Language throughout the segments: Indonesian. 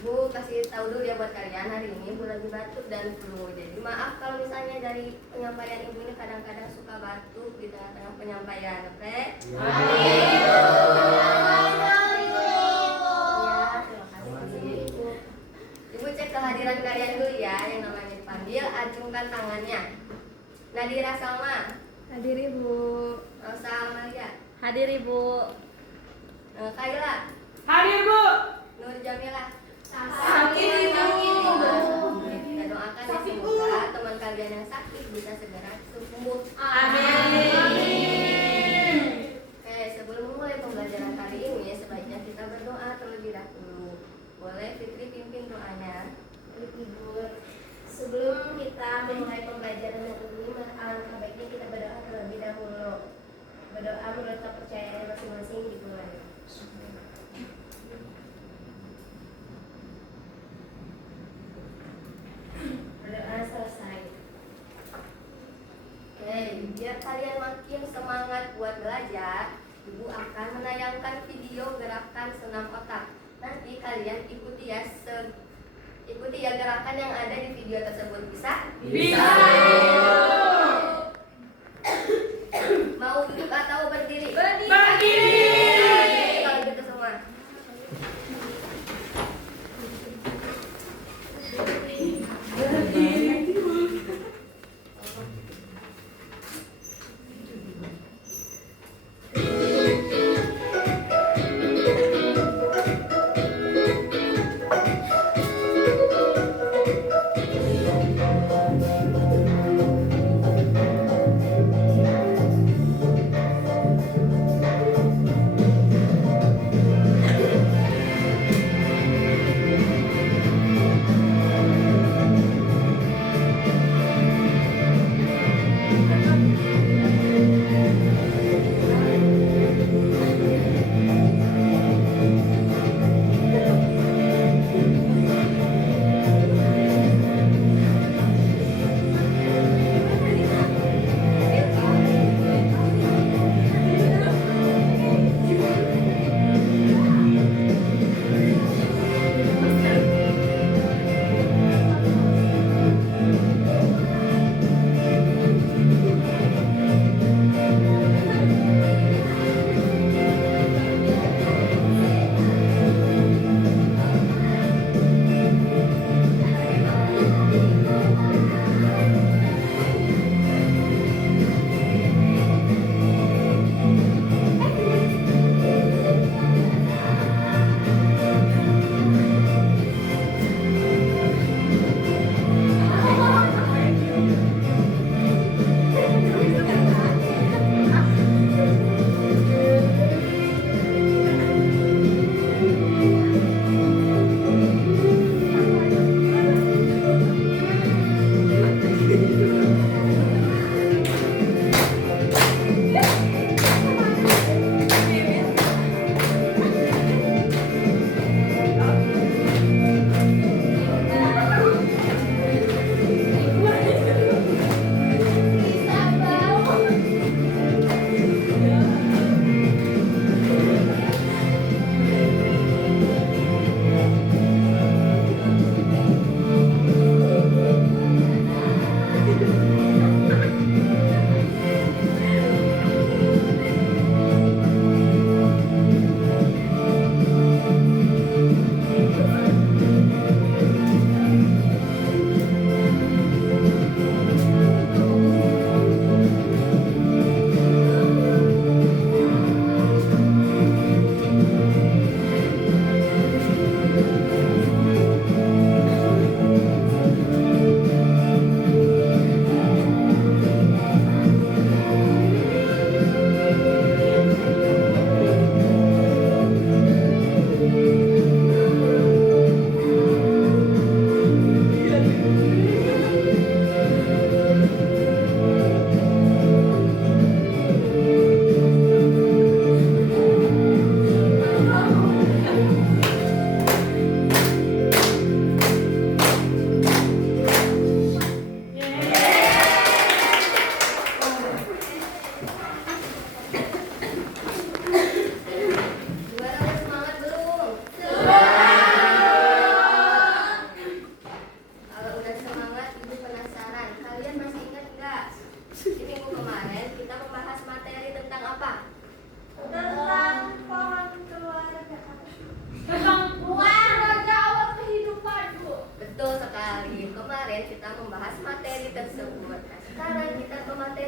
Ibu kasih tahu dulu ya buat kalian, hari ini Ibu lagi batuk dan flu. Jadi maaf kalau misalnya dari penyampaian Ibu ini kadang-kadang suka batuk di tengah-tengah penyampaian, oke? Amin. Ibu cek kehadiran kalian dulu ya, yang namanya dipanggil, acungkan tangannya. Nadira Salma. Hadir Ibu. Rosa Amalia. Hadir Ibu. Kaila. Hadir Bu. Nur Jamila. Sakit Ibu. Kita doakan ya semoga teman kalian yang sakit bisa segera sembuh. Amin. Oke, sebelum memulai pembelajaran kali ini, sebaiknya kita berdoa terlebih dahulu. Boleh Fitri pimpin doanya? Ibu. Sebelum kita memulai pembelajaran ini, alangkah baiknya kita berdoa terlebih dahulu. Berdoa menurut kepercayaan masing-masing dimulai. Berdoa selesai. Oke, biar kalian makin semangat buat belajar, Ibu akan menayangkan video gerakan senam otak. Nanti kalian ikuti ya gerakan yang ada di video tersebut. Bisa? Bisa. Mau duduk atau berdiri? Berdiri. Kalau gitu semua.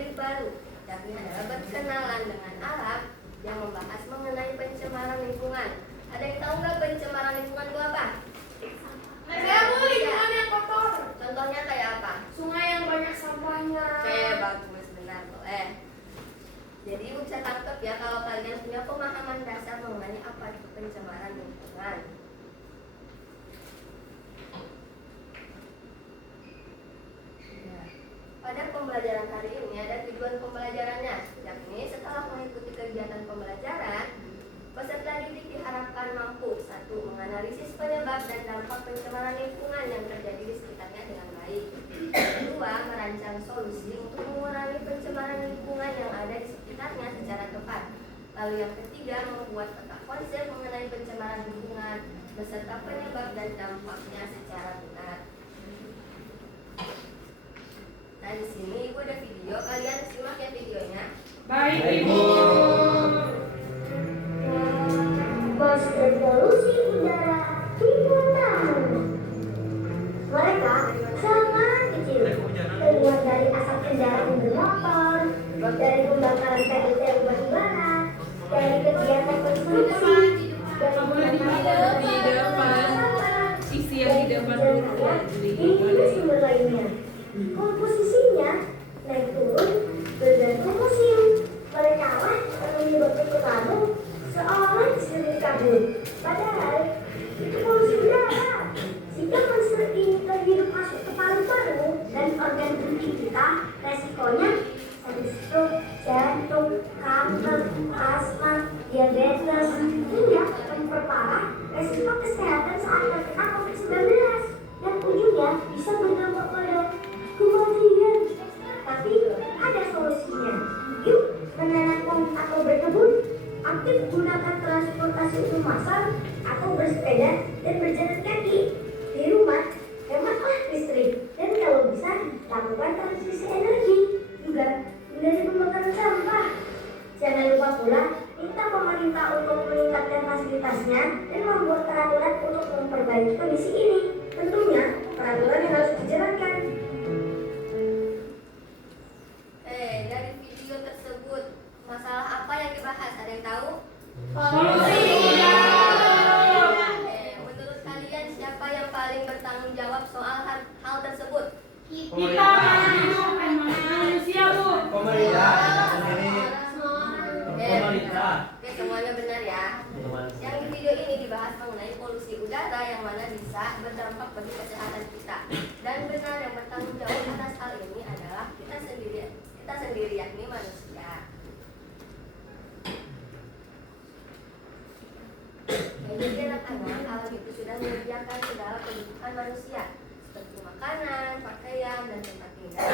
materi baru, tapi adalah berkenalan dengan alat yang membahas mengenai pencemaran lingkungan. Ada yang tahu nggak pencemaran lingkungan itu apa? Saya Bu, lingkungan yang kotor. Contohnya kayak apa? Sungai yang banyak sampahnya. Oke, bagus, benar boleh. Jadi ibu bisa tangkap ya kalau kalian punya pemahaman dasar mengenai apa itu pencemaran lingkungan. Ya. Pada pembelajaran hari ini ada tujuan pembelajarannya, yakni setelah mengikuti kegiatan pembelajaran, peserta didik diharapkan mampu: 1. Menganalisis penyebab dan dampak pencemaran lingkungan yang terjadi di sekitarnya dengan baik. 2. Merancang solusi untuk mengurangi pencemaran lingkungan yang ada di sekitarnya secara tepat. Lalu yang ketiga, membuat peta konsep mengenai pencemaran lingkungan beserta penyebab dan dampaknya secara benar. Nah, di sini ibu ada video, kalian simak ya videonya. Baik, Ibu. Bos polusi udara 5 tahun. Mereka sangat kecil, keluar dari asap kendaraan bermotor, dari pembakaran PLTU batubara, dari kegiatan konstruksi, dari Boleh di depan. Isi yang di depan dulu. hingga sumber lainnya. Komposisinya naik turun bergantung musim. Mereka lah yang menyebabkan pengaruh seolah disuruh kabut. Padahal itu polusi udara. Jika monster ini terhirup masuk ke paru-paru dan organ tubuh kita, resikonya seperti stroke, jantung, kanker, asma, diabetes, hingga memperparah resiko kesehatan saat terkena COVID-19 dan ujungnya bisa berdampak pada kematian. Tapi ada solusinya. Yuk menanam atau berkebun, aktif gunakan transportasi umum massal atau bersepeda dan berjalan kaki. Di rumah hematlah listrik dan kalau bisa lakukan transisi energi, juga hindari pembakaran sampah. Jangan lupa pula minta pemerintah untuk meningkatkan fasilitasnya dan membuat peraturan untuk memperbaiki kondisi ini. Tentunya peraturan yang harus dijalankan. Dari video tersebut masalah apa yang dibahas? Ada yang tahu? Polusi udara. Menurut kalian siapa yang paling bertanggung jawab soal hal tersebut? Kita manusia, Bu. Pemerintah sendiri. Pemerintah. Oke, semuanya benar ya. Yang di video ini dibahas mengenai polusi udara yang mana bisa berdampak bagi kesehatan kita. Dan benar yang bertanggung jawab atas hal ini adalah kita sendiri yakni manusia. Jadi anak-anak alam itu sudah menyediakan segala kebutuhan manusia seperti makanan, pakaian, dan tempat tinggal.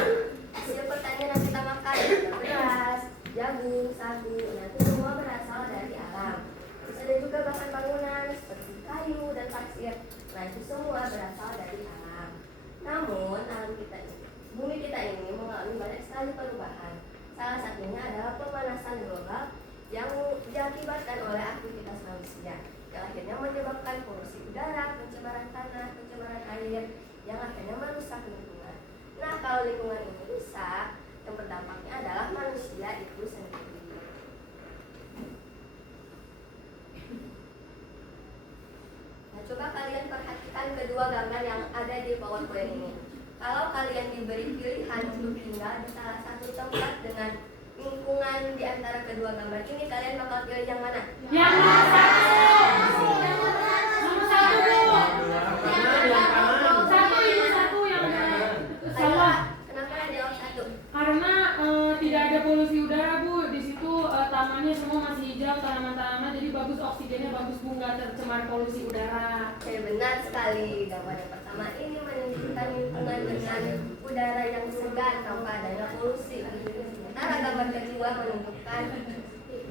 Hasil pertanian yang kita makan ada beras, jagung, sagu, nah itu semua berasal dari alam. Terus ada juga bahan bangunan seperti kayu dan pasir. Nah itu semua berasal dari alam. Namun alam kita ini, bumi kita ini mengalami banyak sekali perubahan. Salah satunya adalah pemanasan global yang diakibatkan oleh aktivitas manusia, yang akhirnya menyebabkan polusi udara, pencemaran tanah, pencemaran air, yang akhirnya merusak lingkungan. Nah, kalau lingkungan ini rusak, yang berdampaknya adalah manusia itu sendiri. Nah, coba kalian perhatikan kedua gambar yang ada di PowerPoint ini. Kalau kalian diberi pilihan untuk tinggal di salah satu tempat dengan lingkungan di antara kedua gambar ini, kalian bakal pilih yang mana? Yang nomor 1. Nomor 1, Bu. Satu, Ibu, satu yang salah. Kenapa yang jawab satu? Karena tidak ada polusi udara, Bu. Di situ tamannya semua masih hijau, tanaman-tanaman, jadi bagus, oksigennya bagus, Bu, nggak tercemar polusi udara. Oke, benar sekali. Gambar yang pertama ini menunjukkan lingkungan dengan udara yang segar tanpa adanya polusi. Sementara gambar kedua menunjukkan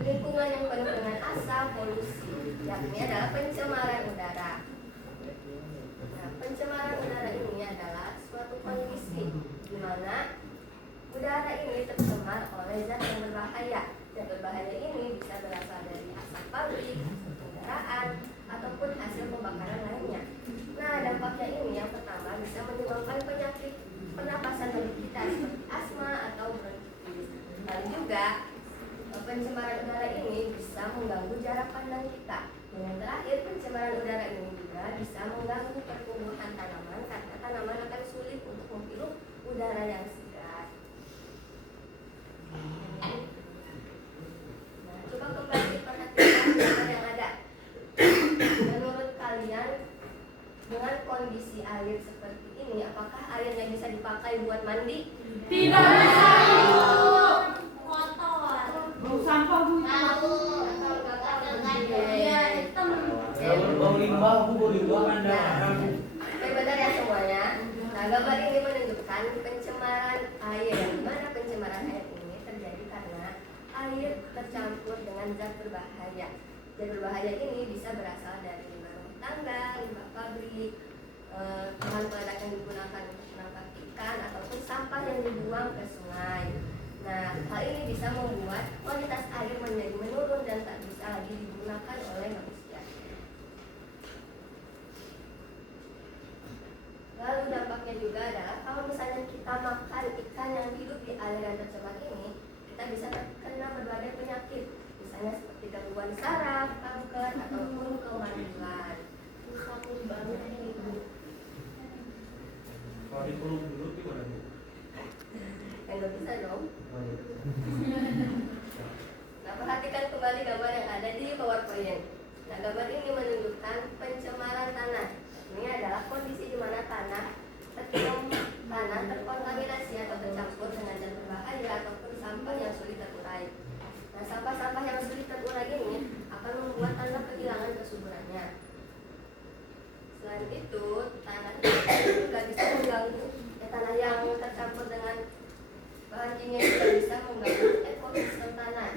lingkungan yang penuh dengan asap polusi, yakni adalah pencemaran udara. Nah, pencemaran udara ini adalah suatu kondisi di mana udara ini tercemar oleh zat yang berbahaya. Zat berbahaya ini bisa berasal dari asap pabrik, asap kendaraan, ataupun hasil pembakaran lainnya. Nah, dampaknya ini yang pertama bisa menyebabkan penyakit pernapasan bagi kita seperti asma atau bronkitis. juga pencemaran udara ini bisa mengganggu jarak pandang kita. Dan yang terakhir, pencemaran udara ini juga bisa mengganggu pertumbuhan tanaman karena tanaman akan sulit untuk menghirup udara yang segar. Nah, coba kembali perhatikan gambar yang ada. Menurut kalian, dengan kondisi air seperti ini, apakah airnya bisa dipakai buat mandi? Tidak bisa, Bu. Kotor. Bau sampah, Bu. Bau limbah, Bu, bau limbah Anda. Oke, benar ya semuanya. Nah, gambar ini menunjukkan pencemaran air. Di mana pencemaran air ini terjadi karena air tercampur dengan zat berbahaya. Zat berbahaya ini bisa berasal dari limbah rumah tangga, limbah pabrik, bahan peledak yang digunakan untuk menangkap ikan, ataupun sampah yang dibuang ke sungai. Nah, hal ini bisa membuat kualitas air menjadi menurun dan tak bisa lagi digunakan oleh manusia. Lalu dampaknya juga adalah kalau misalnya kita makan ikan yang hidup di aliran tercemar ini, kita bisa terkena berbagai penyakit, misalnya seperti gangguan saraf, kanker, ataupun kemandulan. Takut banget ini, Bu. Kalau dipeluk dulu gimana, Bu? Nggak bisa dong. Nah, perhatikan kembali gambar yang ada di PowerPoint. Nah, gambar ini menunjukkan pencemaran tanah. Ini adalah kondisi di mana tanah terkontaminasi atau tercampur dengan zat berbahaya ataupun sampah yang sulit terurai. Nah, sampah-sampah yang sulit terurai ini akan membuat tanah kehilangan kesuburannya. Selain itu, tanah juga bisa mengganggu tanah yang tercampur dengan bahan kimia juga bisa mengganggu ekosistem tanah.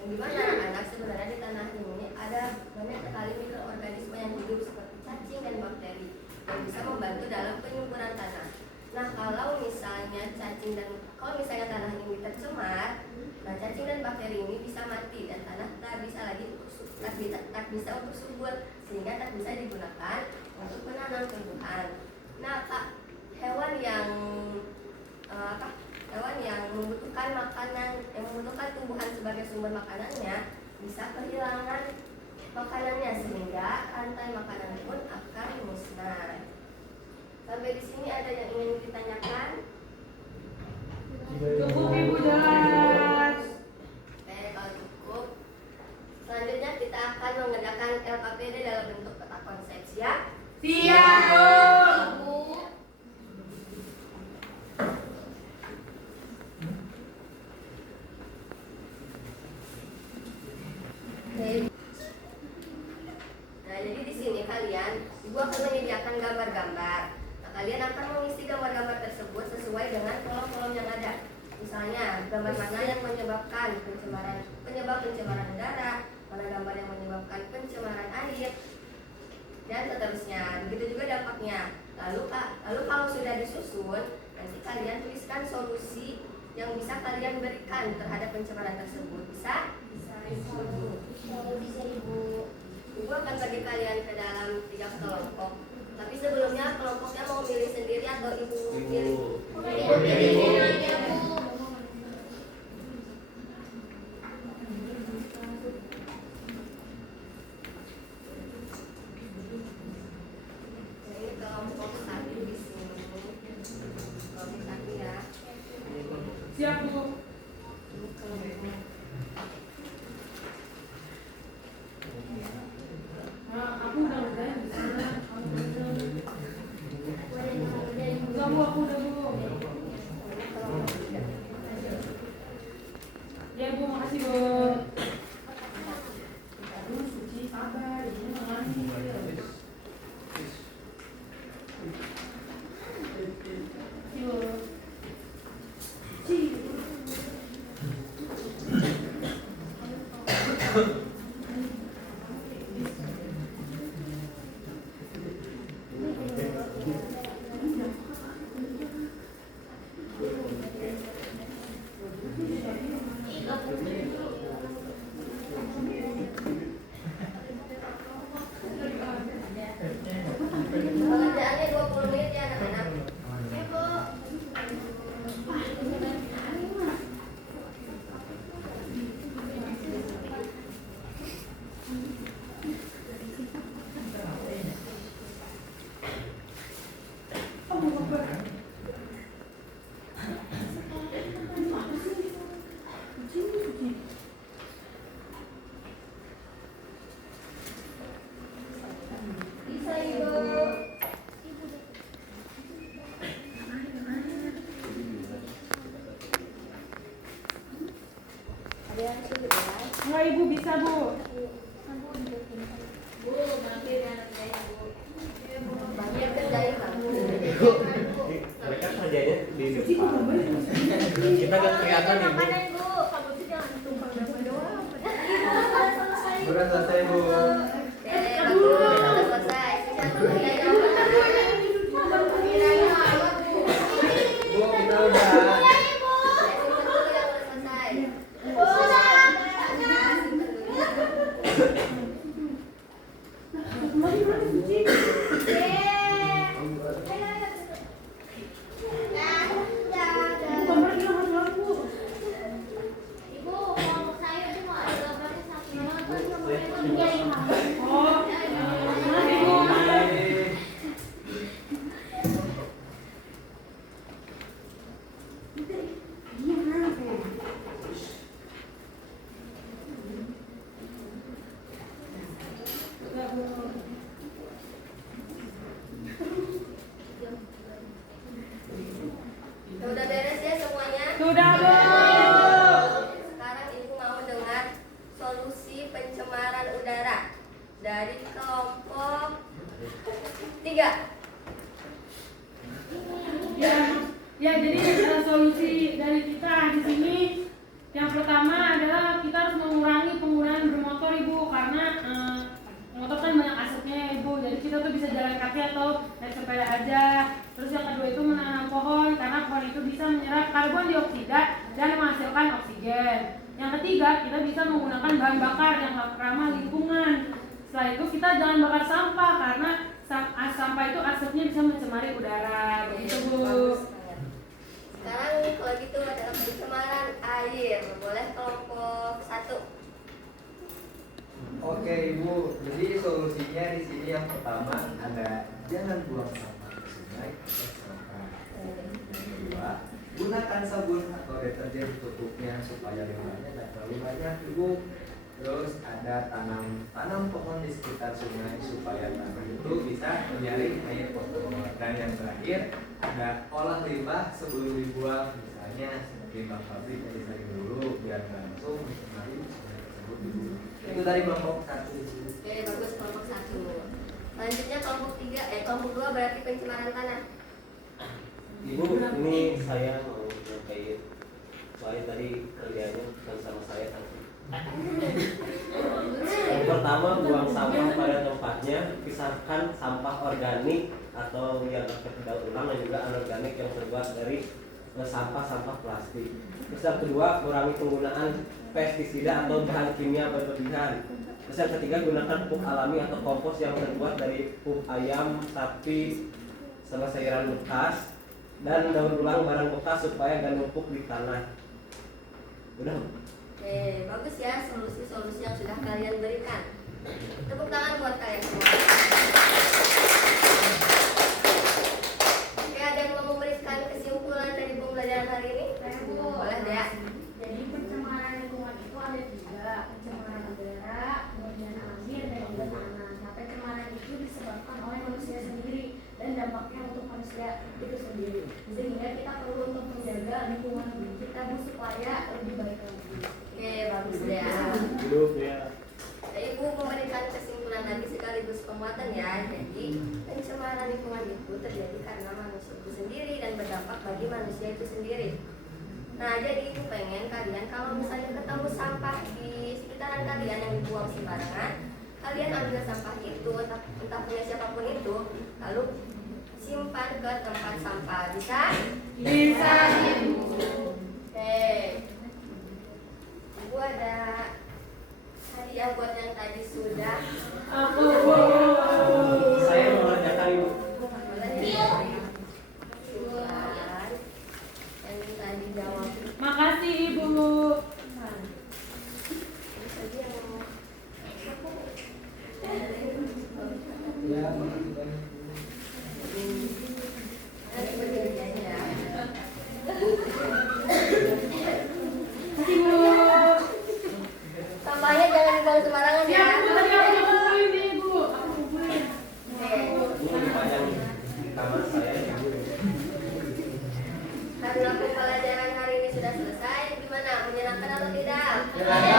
Yang dimana anak sebenarnya di tanah ini ada banyak sekali mikroorganisme yang hidup seperti cacing dan bakteri yang bisa membantu dalam penyuburan tanah. Nah, kalau misalnya tanah ini tercemar, nah cacing dan bakteri ini bisa mati dan tanah tak bisa untuk subur, sehingga tak bisa digunakan untuk menanam tumbuhan. Nah, hewan yang membutuhkan tumbuhan sebagai sumber makanannya bisa kehilangan makanannya, sehingga rantai makanan pun akan musnah. Sampai di sini ada yang ingin ditanyakan? Cukup, Ibu, jelas. Oke, kalau cukup, selanjutnya kita akan menggunakan LKPD dalam bentuk peta konsep. Siap? Siap, Bu. Oke. Nah, jadi di sini Ibu akan menyediakan gambar-gambar. Nah, kalian akan mengisi gambar-gambar tersebut sesuai dengan kolom-kolom yang ada. Misalnya, gambar mana yang menyebabkan pencemaran udara, mana gambar yang menyebabkan pencemaran air, dan seterusnya. Begitu juga dampaknya. Lalu kalau sudah disusun, nanti kalian tuliskan solusi yang bisa kalian berikan terhadap pencemaran tersebut. Bisa? Bisa, Ibu. Ibu akan bagi kalian ke dalam 3 kelompok. Tapi sebelumnya kelompoknya mau milih sendiri atau Ibu pilih? Ibu pilih aja, Bu. Ini kelompok 1 di sini. Kelompok 1 ya. Siap, Bu. Ini kelompok. Aku udah ngerjain di sana. Enggak, Bu, aku udah, Bu. Ya, Bu, makasih, Bu. Aduh, Suci, sabar. Ini mengambil. Yuk. Ci. bisa Bu. Bu, maafin anak saya, Bu. Iya kerjain lah. Mereka kerjanya di depan. Kita gak kelihatan nih, Bu. Bu, kamu tuh jangan tumpang nama doang. Sudah selesai, Bu. Oke, bagus. Sudah selesai. Sisa dulu ya yang mana? Bu, kita udah. Simpen dulu yang udah selesai. Ibu, kelompok saya itu mau ada gambarnya sama Oh, maaf Ibu. Udah beres ya semuanya? Sudah Bu. Sekarang Ibu mau dengar solusi pencemaran udara dari kelompok 3. Ya jadi solusi dari kita di sini yang pertama adalah kita harus mengurangi penggunaan bermotor Ibu karena motor kan banyak asapnya ya Ibu. Jadi kita tuh bisa jalan kaki atau naik sepeda aja. Terus yang kedua itu menanam pohon karena pohon itu bisa menyerap karbon dioksida dan menghasilkan oksigen. Yang ketiga kita bisa menggunakan bahan bakar yang ramah lingkungan. Setelah itu kita jangan bakar sampah karena sampah itu asapnya bisa mencemari udara. Begitu Bu. Bagus banget. Sekarang kalau gitu adalah pencemaran air. Boleh kelompok 1. Oke Ibu, jadi solusinya di sini yang pertama ada jangan buang sampah ke sungai atau selokan. Yang kedua, gunakan sabun atau deterjen tutupnya supaya limbahnya tidak terlalu banyak Ibu. Terus ada tanam pohon di sekitar sungai supaya tanah itu bisa menyaring air kotor. Dan yang terakhir ada olah limbah sebelum dibuang, misalnya limbah pabrik yang disaring dulu biar nggak langsung mencemari sungai tersebut Ibu. Itu dari kelompok 1. Oke, bagus kelompok 1. Selanjutnya kelompok 3, kelompok 2 berarti pencemaran tanah. Ibu, ini saya mau terkait soalnya tadi kerjanya bukan sama saya kan. Yang pertama, buang sampah pada tempatnya, pisahkan sampah organik atau yang dapat daur ulang dan juga anorganik yang terbuat dari sampah-sampah plastik. Terus yang kedua, kurangi penggunaan pestisida atau bahan kimia berlebihan. Terus yang ketiga, gunakan pupuk alami atau kompos yang terbuat dari pup ayam, sapi, sama sayuran bekas dan daur ulang barang bekas supaya gak numpuk di tanah. Udah. Oke, bagus ya solusi-solusi yang sudah kalian berikan. Tepuk tangan buat kalian semua. Oke, ada yang mau memberikan kesimpulan dari pembelajaran hari ini? Boleh deh. Jadi pencemaran lingkungan itu ada 3, pencemaran udara, kemudian air, dan juga tanah. Nah, pencemaran itu disebabkan oleh manusia sendiri dan dampaknya untuk manusia itu sendiri. Sehingga kita perlu untuk menjaga lingkungan kita supaya lebih baik lagi. Oke, bagus deh. Hidup ya. Ibu memberikan kesimpulan tadi sekaligus penguatan ya. Jadi pencemaran lingkungan itu terjadi karena manusia itu sendiri dan berdampak bagi manusia itu sendiri. Nah, jadi ibu pengen kalian kalau misalnya ketemu sampah di sekitaran kalian yang dibuang sembarangan, kalian ambil sampah itu, entah punya siapapun itu, lalu simpan ke tempat sampah. Bisa? Bisa. Oke. Ibu ada hadiah buat yang tadi sudah. Aku Saya mengerjakan Ibu. Boleh ya? Silakan. Yang tadi jawab. makasih Ibu. Ya, makasih banyak. Nanti berdiri aja. Makasih Bu. Sampahnya jangan dibuang sembarangan Ya, ya. Bu, tadi aku udah kumpulin nih Bu. Aku kumpulin. Oke. Ini dipajang di kamar saya Ibu. Karena pembelajaran hari ini sudah selesai, gimana? Menyenangkan atau tidak? Ya.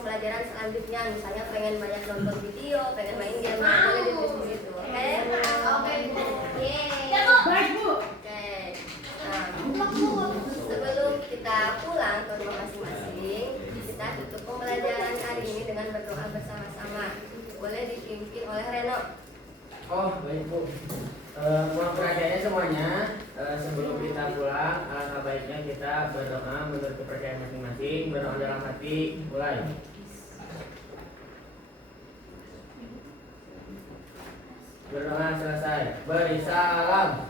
pembelajaran selanjutnya. Misalnya pengen banyak nonton video, pengen main game, boleh gitu. Oke? Oke, Bu. Yeay. Baik Bu. Oke. Nah, sebelum kita pulang ke rumah masing-masing, kita tutup pembelajaran hari ini dengan berdoa bersama-sama. Boleh dipimpin oleh Reno. Oh, baik Bu. Mohon perhatiannya semuanya. Sebelum kita pulang, alangkah baiknya kita berdoa menurut kepercayaan masing-masing. Berdoa dalam hati, mulai. Berdoa selesai. Beri salam.